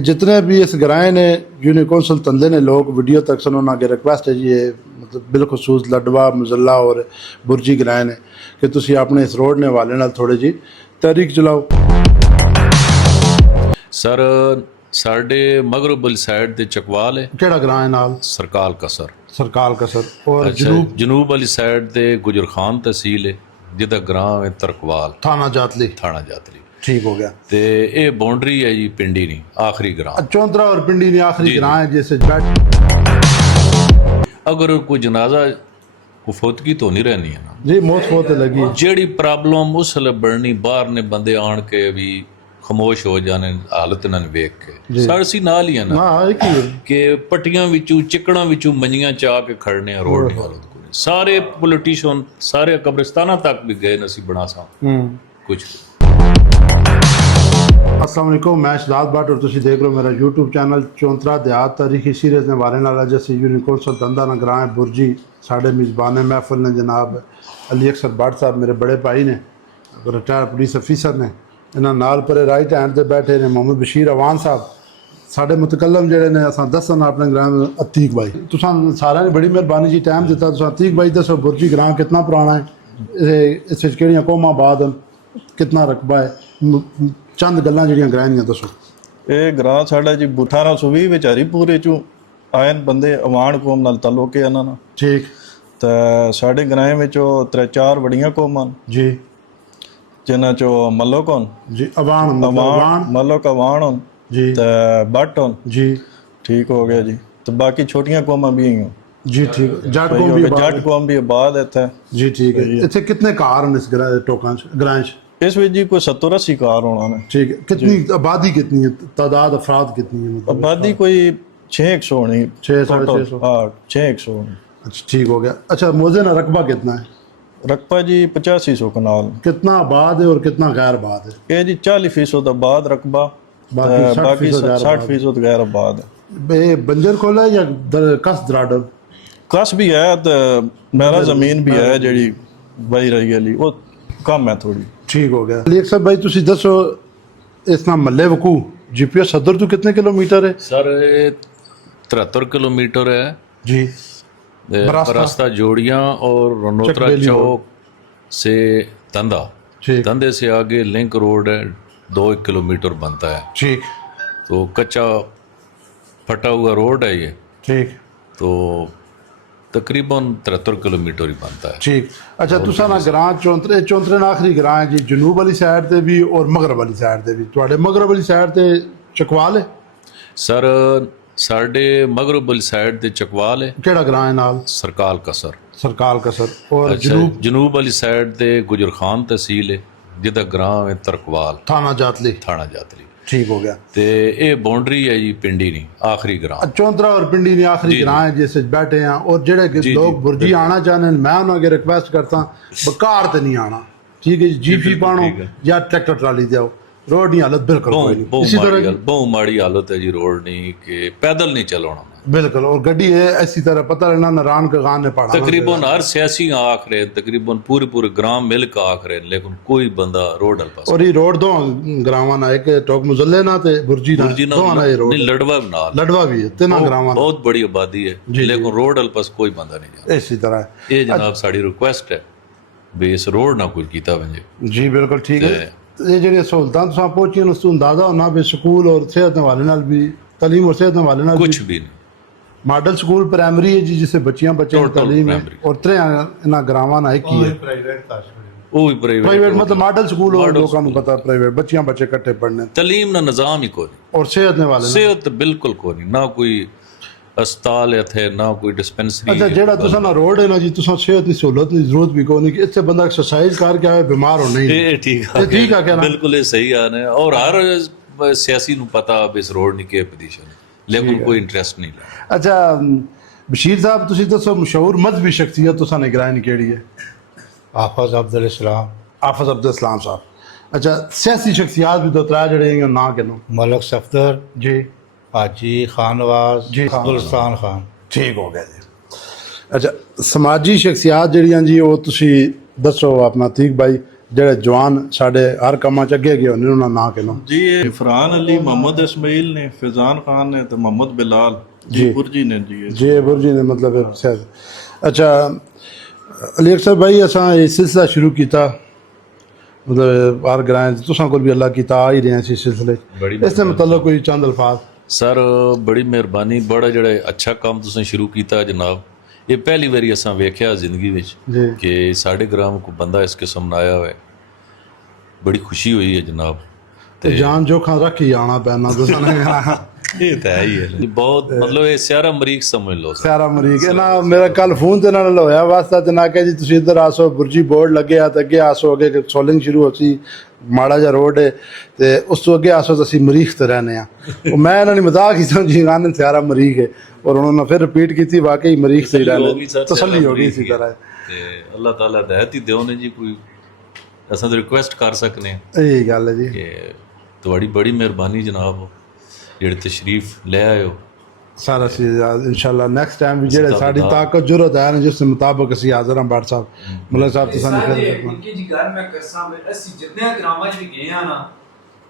जितने भी इस गराए ने यूनियन कौंसल तंदे ने लोग वीडियो तक सुनो ना के रिक्वेस्ट है जी ये मतलब बिलखसूस लडवा मुजल्ला और बुरजी गराए ने कि तुसी अपने इस रोड ने हवाले नाल थोड़ी जी तहरीक चलाओ। सर साढ़े मगरब वाली साइड ते चकवाल है केड़ा ग्रां है नाल? सरकाल कसर। सरकाल कसर। और अच्छा, जनूब वाली साइड ते गुजर खान तहसील है जिदा ग्रां है तरकवाल थाना जातली। थाना जातली। ठीक हो गया। ते ये बाउंड्री है जी पिंडी नहीं आखिरी ग्रां। चौंतरा और पिंडी ने आखिरी ग्रां है जैसे अगर कोई जनाजा को फौतगी तो नहीं रहनी है ना जी मौत होते लगी जेड़ी प्रॉब्लम उस वे बढ़नी बाहर ने बंदे आन के भी खामोश हो जाने हालत न वेख के सरसी नाल ही है ना हाँ एक ही कि पट्टियां विचू चिकड़ा विचू मंजियां चा के खड़ने रोड नहीं हालत कोई सारे पॉलिटिशियन सारे कब्रिस्ताना तक भी गए नसी बना सा कुछ। अस्सलाम वालेकुम, मैं शदाद भट्ट और तुसी देख रहे हो मेरा यूट्यूब चैनल चौंतरा देहात तारीखी सीरीज़ ने वाले नाल जैसे यूनियन कौंसल दंदा ना ग्रां बुरजी साढ़े मेज़बान महफिल ने जनाब अली अक्सर भट्ट साहब मेरे बड़े भाई ने रिटायर्ड पुलिस अफीसर ने इन्हों नाल पर राइट हैंड से बैठे ने मोहम्मद बशीर अवान साहब साढ़े मुतकलम जेडे ने असां दसन अपने ग्रां अतीक भाई तुसां सारा ने बड़ी मेहरबानी जी टाइम दिता। तुसां अतीक भाई दसो बुरजी ग्रां कितना पुराना है इस केड़ियां कौमां बाद कितना रकबा है चंद गल्लां ਜਿਹੜੀਆਂ ਗ੍ਰਾਂ ਦੀਆਂ ਦੱਸੋ। ਇਹ ਗ੍ਰਾਂ ਸਾਡਾ ਜੀ 1820 ਵਿੱਚ ਹਰੀਪੁਰੇ ਚੋਂ ਆਇਨ ਬੰਦੇ ਅਵਾਨ ਕੌਮ ਨਾਲ ਤਾਲੁਕ ਹੈ ਇਹਨਾਂ ਨਾਲ। ਠੀਕ। ਤਾਂ ਸਾਡੇ ਗ੍ਰਾਂ ਵਿੱਚੋਂ ਤਰੇ ਚਾਰ ਬੜੀਆਂ ਕੌਮਾਂ ਜੀ ਜਿਨ੍ਹਾਂ ਚੋਂ ਮੱਲੋਕ ਹਨ ਜੀ ਅਵਾਨ ਮੱਲੋਕ ਅਵਾਨ ਜੀ ਤੇ ਬੱਟ ਹਨ ਜੀ। ਠੀਕ ਹੋ ਗਿਆ ਜੀ। ਤੇ ਬਾਕੀ ਛੋਟੀਆਂ ਕੌਮਾਂ ਵੀ ਹੈਗੀਆਂ ਜੀ। ਠੀਕ। ਜੱਟ ਕੌਮ ਵੀ ਆਬਾਦ ਇੱਥੇ ਜੀ। ਠੀਕ ਹੈ। ਇੱਥੇ ਕਿੰਨੇ ਘਰ ਨੇ ਇਸ ਟੋਕਾਂ ਚ ਗ੍ਰਾਂ ਚ? इस विच जी कोई 70-80 कार होना ने। ठीक है। कितनी आबादी कितनी है तादाद अफराद कितनी है? मतलब आबादी कोई 600 होनी 600 हाँ 600 होनी। अच्छा ठीक हो गया। अच्छा मोज़ेना रकबा कितना है? रकबा जी 8500 कनाल। कितना आबाद है और कितना गैर आबाद है? ये जी 40% आबाद रकबा बाकी 60% गैर आबाद है। बंजर खोला है या कस दराडर? कस भी है तो मेरा जमीन भी है जी वही रही है वो कम है थोड़ी। ठीक हो गया। अली अक्सर भाई तुसी दसो इस ना मल्ले वकू जीपीएस सदर तो कितने किलोमीटर है? सर 73 किलोमीटर है जी। रास्ता जोड़ियां और रनोत्रा चौक से तंदा तंदे से आगे लिंक रोड है 2 किलोमीटर बनता है। ठीक। तो कच्चा फटा हुआ रोड है ये। ठीक। तो तकरीबन 73 किलोमीटर ही बनता है। ठीक। अच्छा तुसा ना ग्रां चौंतरे ना आखिरी ग्रां है जी जनूब वाली साइड ते भी और मगरब वाली साइड ते भी तुहाडे मगरब वाली साइड ते चकवाल है? सर साढ़े मगरब वाली साइड ते चकवाल है। केड़ा ग्रां है नाल? सरकाल कसर। सरकाल कसर। और जनूब वाली साइड ते गुजर खान तहसील है जिदा ग्रां है तरकवाल थाना जातली। ठीक हो गया। ते ये बाउंड्री है जी पिंडी नहीं आखिरी ग्रां। चौंतरा और पिंडी ने आखिरी ग्रां है जिस बैठे हैं और जेडे लोग बुरजी आना चाहते हैं मैं उन्हें रिक्वेस्ट करता बकार ते नहीं आना। ठीक है जी। जीपी पानो या ट्रैक्टर ट्राली जाओ रोड की हालत बिल्कुल बहुत माड़ी हालत है जी रोड नहीं कि पैदल नहीं चलाना बिल्कुल। और गड्डी है ऐसी तरह पता रहना नारायण का गान ने पढ़ा तकरीबन हर सियासी आख रहे तकरीबन पूरे ग्राम मिल का आख रहे लेकिन कोई बंदा रोड अल पास। और ये रोड दो ग्रावां ना एक टोक मुजल्ले ना ते बुरजी ना दो ना ये रोड लड़वा भी है तीन ग्रावां बहुत बड़ी आबादी है लेकिन रोड अल पास कोई बंदा नहीं जाता। इसी तरह ये जनाब साड़ी रिक्वेस्ट है भी इस रोड ना कोई कीता बने जी। बिल्कुल ठीक है। ये जेडी सहूलतां तुसां पहुंची उस तो अंदाजा होना भी स्कूल और सेहत वाले नाल भी तालीम और सेहत वाले नाल कुछ भी नहीं। मॉडल स्कूल प्राइमरी है जी जिसे बच्चे की तालीम है और त्रे इन्हां ग्रावां ना एक ही है प्राइवेट मतलब मॉडल स्कूल और लोगों को पता प्राइवेट बच्चे इकट्ठे पढ़ने तालीम ना निजाम ही कोई और सेहत ने वाले सेहत बिल्कुल कोई ना कोई अस्पताल है ना कोई डिस्पेंसरी। अच्छा जेड़ा तुसा ना रोड है ना जी तुसा सेहत की सहूलत की जरूरत भी कोई नहीं कि इत्थे बंदा एक्सरसाइज करके आए बीमार हो नहीं। ये ठीक है क्या बिल्कुल ये सही आने और हर सियासी नु पता इस रोड नी के पोजीशन लेकिन कोई इंटरेस्ट नहीं ले। अच्छा बशीर साहब तुसी दसो मशहूर मजहबी शख्सियत तुसा ने ग्रां केड़ी है? आफज अब्दुल इस्लाम साहब। अच्छा सियासी शख्सियत भी तो त्रै जड़े हैं ना के नो? मलक सफदर जी हाजी खानवाज जी गुलस्तान खान। ठीक हो गया जी। अच्छा समाजी शख्सियत जड़ियां जी वो तुसी दसो अपना ठीक भाई ਜਿਹੜੇ ਜਵਾਨ ਸਾਡੇ ਹਰ ਕੰਮਾਂ 'ਚ ਅੱਗੇ ਗਏ ਹੁੰਦੇ ਉਹਨਾਂ ਨਾਂ ਕਿਨੋਂ जी ये फरहान अली, मोहम्मद इस्माइल ने, फैजान खान ने, तो मोहम्मद बिलाल जी बुर्जी ने जी ये। जी बुर्जी ने मतलब है शायद। अच्छा अली अक्सर भाई असां ये सिलसिला शुरू किया मतलब हर ग्रां तुसां कोल भी अल्लाह कीता आ ही रहे हैं इस सिलसिले बड़ी इससे मतलब कोई चंद अल्फाज सर बड़ी ਮਿਹਰਬਾਨੀ ਬੜਾ ਜਿਹੜਾ ਅੱਛਾ ਕੰਮ ਤੁਸੀਂ ਸ਼ੁਰੂ ਕੀਤਾ ਜਨਾਬ ਇਹ ਪਹਿਲੀ ਵਾਰੀ ਅਸਾਂ ਵੇਖਿਆ ਜ਼ਿੰਦਗੀ ਵਿੱਚ ਜੀ ਕਿ ਸਾਡੇ ਗ੍ਰਾਮ ਕੋ ਬੰਦਾ ਇਸ ਕਿਸਮ ਦਾ ਆਇਆ ਹੋਇਆ ਬੜੀ ਖੁਸ਼ੀ ਹੋਈ ਹੈ ਜਨਾਬ ਤੇ ਜਾਨ ਜੋਖਾਂ ਰੱਖੀ ਆਣਾ ਪੈਣਾ ਤੁਸਾਂ ਨੇ ਇਹ ਤਾਂ ਹੈ ਹੀ ਹੈ ਬਹੁਤ ਮਤਲਬ ਇਹ ਸਿਆਰਾ ਮਰੀਕ ਸਮਝ ਲਓ ਸਾਰਾ ਮਰੀਕ ਇਹ ਨਾ ਮੇਰਾ ਕੱਲ ਫੋਨ ਤੇ ਨਾਲ ਹੋਇਆ ਵਾਸਤਾ ਤੇ ਨਾ ਕਿ ਜੀ ਤੁਸੀਂ ਇੱਧਰ ਆਸੋ ਬੁਰਜੀ ਬੋਰਡ ਲੱਗਿਆ ਤੇ ਅੱਗੇ ਆਸੋ ਅੱਗੇ ਸੋਲਿੰਗ ਸ਼ੁਰੂ ਹੋਤੀ ਮਾੜਾ ਜਿਹਾ ਰੋਡ ਹੈ ਤੇ ਉਸ ਤੋਂ ਅੱਗੇ ਆਸੋ ਅਸੀਂ ਮਰੀਕ ਤੇ ਰਹਿੰਦੇ ਆ ਉਹ ਮੈਂ ਇਹਨਾਂ ਨੇ ਮਜ਼ਾਕ ਹੀ ਸਮਝੀ ਗਾਨ ਸਾਰਾ ਮਰੀਕ ਹੈ ਔਰ ਉਹਨਾਂ ਨੇ ਫਿਰ ਰਿਪੀਟ ਕੀਤੀ ਵਾਕਈ ਮਰੀਕ ਸਹੀ ਰਹਿੰਦੇ ਤਸੱਲੀ ਹੋ ਗਈ ਇਸੇ ਤਰ੍ਹਾਂ ਤੇ ਅੱਲਾਹ ਤਾਲਾ ਹਦਾਇਤ ਹੀ ਦਿਓ ਨੇ ਜੀ ਕੋਈ ਅਸਾਂ ਤਾਂ ਰਿਕੁਐਸਟ ਕਰ ਸਕਨੇ ਆ ਇਹ ਗੱਲ ਹੈ ਜੀ ਕਿ ਤੁਹਾਡੀ ਬੜੀ ਮਿਹਰਬਾਨੀ ਜਨਾਬ ਜਿਹੜੇ ਤਸ਼ਰੀਫ ਲੈ ਆਇਓ ਸਾਰਾ ਚੀਜ਼ ਇਨਸ਼ਾਅੱਲਾ ਨੈਕਸਟ ਟਾਈਮ ਵੀ ਜਿਹੜੇ ਸਾਡੀ ਤਾਕਤ ਜ਼ਰੂਰਤ ਹੈ ਨਾ ਜਿਸ ਮੁਤਾਬਕ ਅਸੀਂ ਹਾਜ਼ਰ ਹਾਂ ਬਾਟ ਸਾਹਿਬ ਮਲਕ ਸਾਹਿਬ ਤੁਸੀਂ ਸਾਨੂੰ ਫਿਰ ਨਿੱਕੀ ਜੀ ਗੱਲ ਮੈਂ ਕਰਸਾਂ ਵੀ ਅਸੀਂ ਜਿੰਨੇ ਗ੍ਰਾਮਾਂ 'ਚ ਵੀ ਗਏ ਆ ਨਾ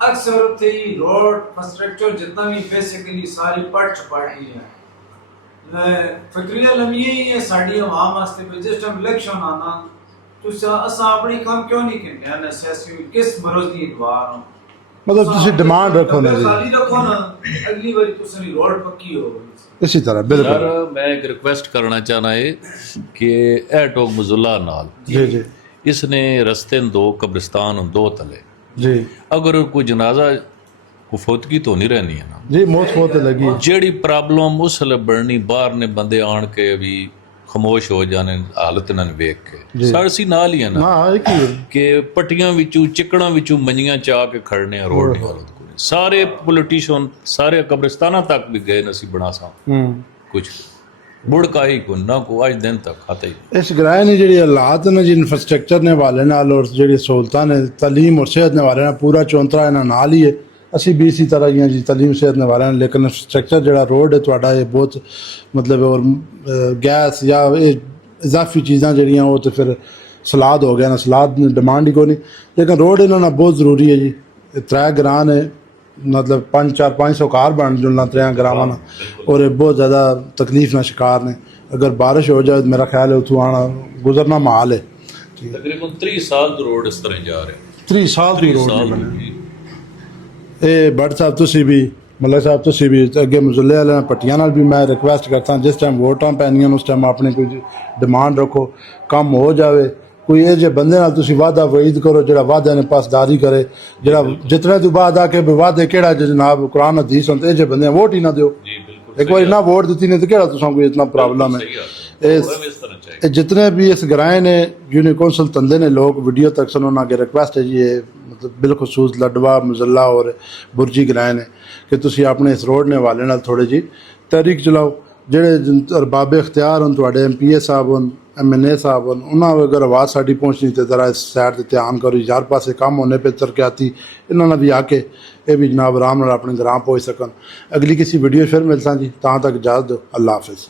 ਅਕਸਰ ਉੱਥੇ ਹੀ ਰੋਡ ਇੰਫਰਾਸਟ੍ਰਕਚਰ ਜਿੰਨਾ ਵੀ ਬੇਸਿਕਲੀ ਸਾਰੀ ਪਟ ਚਪਾਟੀ ਹੈ ਫਕਰੀਆ ਲਮੀਏ ਹੀ ਹੈ ਸਾਡੀ ਆਵਾਮ ਵਾਸਤੇ ਵੀ ਜਿਸ ਟਾਈਮ ਇਲੈਕਸ਼ਨ ਆਣਾ ਤੁਸੀਂ ਅਸਾਂ ਆਪਣੀ ਕੰਮ ਕਿਉਂ ਨਹੀਂ ਕਹਿੰਦੇ ਆ ਨੈਸੈਸਰੀ ਕਿਸ ਮਰਜ਼ ਦੀ ਇਤਵਾਰ ਹੋ मतलब ਤੁਸੀਂ ਡਿਮਾਂਡ ਰੱਖੋ ਨਾ ਜੀ ਸਾਡੀ ਰੱਖੋ ਨਾ ਅਗਲੀ ਵਾਰੀ ਤੁਸੀਂ ਰੋਡ ਪੱਕੀ ਹੋ ਇਸੇ ਤਰ੍ਹਾਂ ਬਿਲਕੁਲ ਸਰ ਮੈਂ ਇੱਕ ਰਿਕੁਐਸਟ ਕਰਨਾ ਚਾਹਨਾ ਹੈ ਕਿ ਇਹ ਟੋਕ ਮਜ਼ੁੱਲਾ ਨਾਲ ਜੀ ਜੀ ਇਸਨੇ ਰਸਤੇ ਨੂੰ ਦੋ ਕਬਰਿਸਤਾਨ ਨੂੰ ਦੋ ਤਲੇ ਜੀ ਅਗਰ ਕੋਈ ਜਨਾਜ਼ਾ ਕੋ ਫੌਤਗੀ ਤੋਂ ਨਹੀਂ ਰਹਿਣੀ ਹੈ ਨਾ ਜੀ ਮੌਤ ਬਹੁਤ ਲੱਗੀ ਜਿਹੜੀ ਪ੍ਰੋਬਲਮ ਉਸ ਲਈ ਬਣਨੀ ਬਾਹਰ ਨੇ ਬੰਦੇ ਆਣ ਕੇ ਵੀ ਖਾਮੋਸ਼ ਹੋ ਜਾਣੇ ਹਾਲਤ ਨਾਲ ਵੇਖ ਕੇ ਸਾਰਸੀ ਨਾਲ ਹੀ ਹੈ ਨਾ ਹਾਂ ਇਹ ਕੀ ਕਿ ਪੱਟੀਆਂ ਵਿੱਚੋਂ ਚਿੱਕੜਾਂ ਵਿੱਚੋਂ ਮੰਜੀਆਂ ਚਾ ਕੇ ਖੜਨੇ ਆ ਰੋਡ ਦੀ ਹਾਲਤ ਕੋਈ ਸਾਰੇ ਪੋਲੀਟੀਸ਼ੀਅਨ ਸਾਰੇ ਕਬਰਿਸਤਾਨਾਂ ਤੱਕ ਵੀ ਗਏ ਨਸੀਂ ਬਣਾ ਸਾਂ ਕੁਝ ਬੁੜਕਾਈ ਕੋ ਨਾ ਕੋ ਅੱਜ ਦਿਨ ਤੱਕ ਖਾਤੇ ਇਸ ਗ੍ਰਾਹ ਨੇ ਜਿਹੜੀ ਹਾਲਾਤ ਨੇ ਜੀ ਇਨਫਰਾਸਟ੍ਰਕਚਰ ਨੇ ਵਾਲੇ ਨਾਲ ਔਰ ਜਿਹੜੀ ਸਹੂਲਤਾਂ ਨੇ ਤਾਲੀਮ ਔਰ ਸਿਹਤ ਨੇ ਵਾਲੇ ਨਾਲ ਪੂਰਾ ਚੌਂਤਰਾ ਇਹਨਾਂ ਨਾਲ ਹੀ ਹੈ ਅਸੀਂ ਵੀ ਇसी तरह ही हैं जी तलीम सेहत ने वाले लेकिन स्ट्रक्चर जो रोड है थोड़ा ये बहुत मतलब और गैस या इजाफी चीज़ां जड़ियाँ वो तो फिर सलाद हो गया ना सलाद डिमांड ही को नहीं लेकिन रोड इन्होंने बहुत ज़रूरी है जी 3 ग्रां ने मतलब 500 कार बन जुलना 3 ग्रावां और बहुत ज़्यादा तकलीफ ना शिकार ने अगर बारिश हो जाए तो मेरा ख्याल है उतों आना गुजरना माल है तकरीबन 30 साल रोड इस तरह जा रहे 30 साल की रोड ਇਹ ਬਟ ਸਾਹਿਬ ਤੁਸੀਂ ਵੀ ਮੱਲਾ ਸਾਹਿਬ ਤੁਸੀਂ ਵੀ ਅੱਗੇ ਮੁਜ਼ੱਲੇ ਵਾਲਿਆਂ ਪੱਟੀਆਂ ਨਾਲ ਵੀ ਮੈਂ ਰਿਕੁਐਸਟ ਕਰਦਾ ਜਿਸ ਟਾਈਮ ਵੋਟਾਂ ਪੈਣੀਆਂ ਉਸ ਟਾਈਮ ਆਪਣੀ ਕੋਈ ਡਿਮਾਂਡ ਰੱਖੋ ਕੰਮ ਹੋ ਜਾਵੇ ਕੋਈ ਇਹ ਜੇ ਬੰਦੇ ਨਾਲ ਤੁਸੀਂ ਵਾਅਦਾ ਵਈਦ ਕਰੋ ਜਿਹੜਾ ਵਾਅਦੇ ਨੇ ਪਾਸਦਾਰੀ ਕਰੇ ਜਿਹੜਾ ਜਿਤਨੇ ਤੋਂ ਬਾਅਦ ਆ ਕੇ ਵਾਅਦੇ ਕਿਹੜਾ ਜਨਾਬ ਕੁਰਾਨ ਹਦੀਸ ਹੁੰਦੇ ਇਹ ਜੇ ਬੰਦੇ ਵੋਟ ਹੀ ਨਾ ਦਿਓ ਜੀ ਬਿਲਕੁਲ ਇੱਕ ਵਾਰੀ ਨਾ ਵੋਟ ਦਿੱਤੀ ਨਹੀਂ ਤਾਂ ਕਿਹੜਾ ਤੁਸੀਂ ਕੋਈ ਇਤਨਾ ਪ੍ਰੋਬਲਮ ਹੈ ਇਹ ਜਿਤਨੇ भी इस ग्राए ने यूनियन कौंसिल तंदे ने लोग वीडियो तक सुनो ना के रिक्वेस्ट है जी ये मतलब बिलखसूस लडवा मुजल्ला और बुरजी ग्राए ने कि तुसी अपने इस रोड ने हवाले नाल थोड़ी जी तहरीक चलाओ ਜਿਹੜੇ ਅਰਬਾਬੇ ਇਖਤਿਆਰ ਹਨ ਤੁਹਾਡੇ MPA ਸਾਹਿਬ ਹਨ MNA ਸਾਹਿਬ ਹਨ ਉਹਨਾਂ ਅਗਰ ਆਵਾਜ਼ ਸਾਡੀ ਪਹੁੰਚਣੀ ਤੇ ਜ਼ਰਾ ਇਸ ਸਾਈਡ ਤੇ ਧਿਆਨ ਕਰੋ ਯਾਰ ਪਾਸੇ ਕੰਮ ਹੋਣੇ ਪੇ ਤਰੱਕਿਆਤੀ ਇਹਨਾਂ ਨਾਲ ਵੀ ਆ ਕੇ ਇਹ ਵੀ ਜਨਾਬ ਆਰਾਮ ਨਾਲ ਆਪਣੇ ਗ੍ਰਾਮ ਪਹੁੰਚ ਸਕਣ ਅਗਲੀ ਕਿਸੇ ਵੀਡੀਓ ਫਿਰ ਮਿਲਸਾਂ ਜੀ ਤਾਂ ਤੱਕ ਇਜਾਜ਼ਤ ਦਿਓ ਅੱਲਾ ਹਾਫਿਜ਼